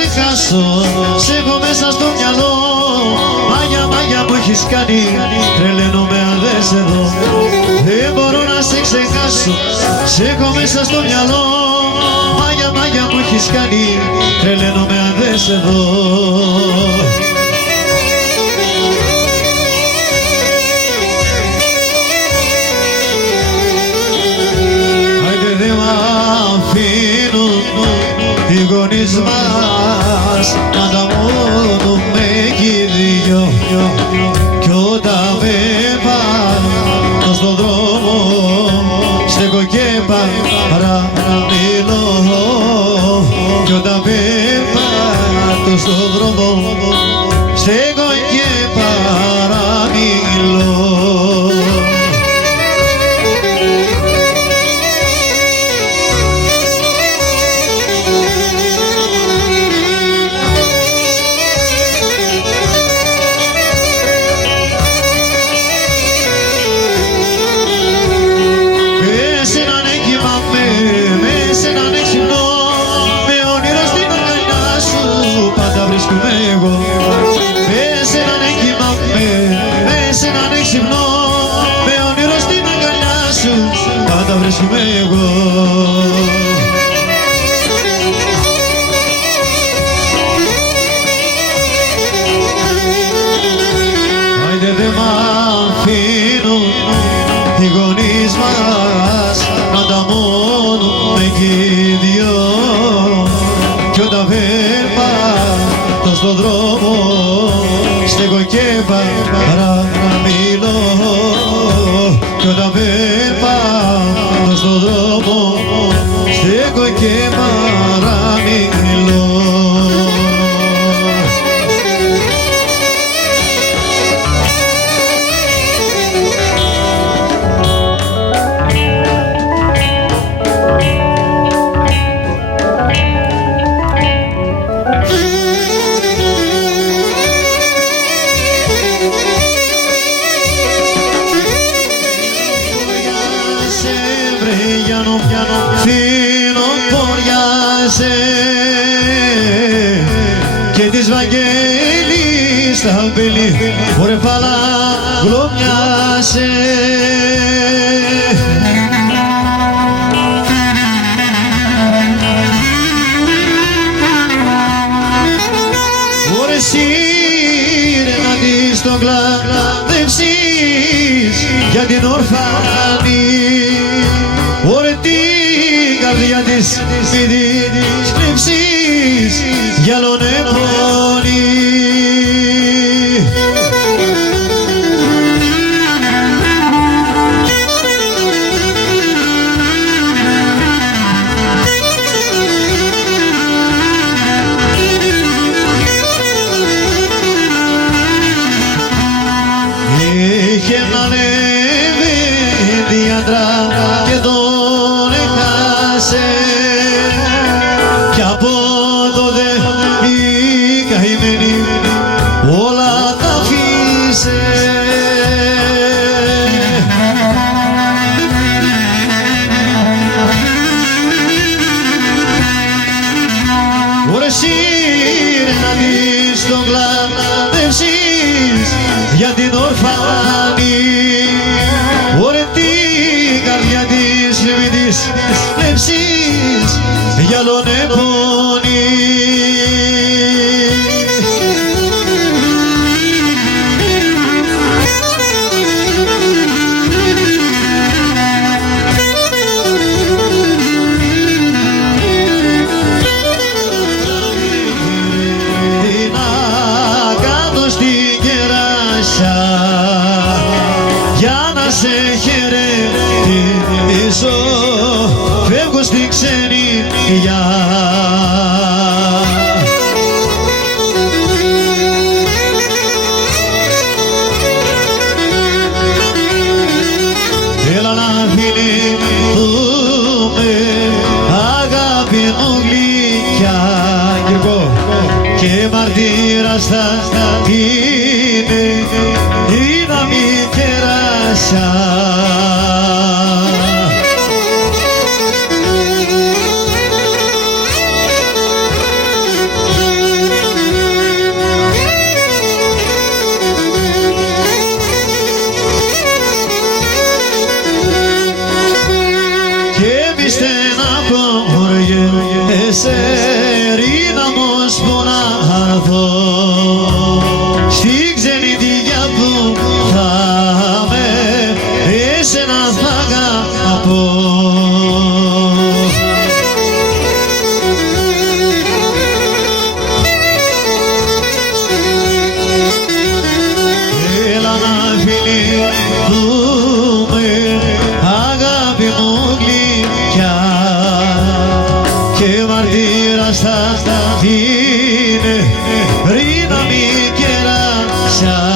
ξεχάσω, σ' έχω μέσα στο μυαλό. Μάγια, μάγια μου έχεις κάνει, τρελαίνομαι αν δεν σε δω. Δεν μπορώ να σε ξεχάσω, σ' έχω μέσα στο μυαλό. Μάγια, μάγια μου έχεις κάνει, τρελαίνομαι αν δεν σε δω. Άιντε δε μ' αφήνουν οι γονείς μας να τα μόνουμε κι οι δυο. Κι όταν με πάω στον δρόμο στέκω και παραμιλώ. Κι όταν με πάω στον δρόμο στέκω και παραμιλώ. Πάντα βρίσκουμε εγώ. Άιντε δε μ' αφήνουν οι γονείς μας να τα μόνουμε κι οι δυο. Κι όταν περπατώ στον δρόμο στέκω και παραμιλώ. Κι όταν περπατώ στον δρόμο στέκω και παραμιλώ. Φίλο ποριάζε και της Βαγγέλης τα μπελή ωρε φάλα γλωμιάζε. Ωρε σύρε να δεις τον κλαδεύσεις για την ορφανή. Ωρε την καρδιά της μη της κρύψεις για άλλον επώνει. Είχε έναν άντρα και τον έχασε κι από τότε η καημένη όλα τα αφήσε. Ωρε σύρε να δεις τον κλαδεύσεις για την ορφανή. Ωρε την καρδιά της μη της κλέψεις για άλλον επώνει. Σε χαιρετήσω, φεύγω στη ξενιτιά. Έλα να φιληθούμε, αγάπη μου γλυκιά. Και μαρτύρας θα είναι η να μη κεράσια. Ρίνα όμως που να έρθω στη ξενιτιά που θα με εσένα θα αγαπώ. Έλα να φιληθούμε αγάπη μου γλυκιά και μαρτύρας θα είναι πριν να μη κεράσια.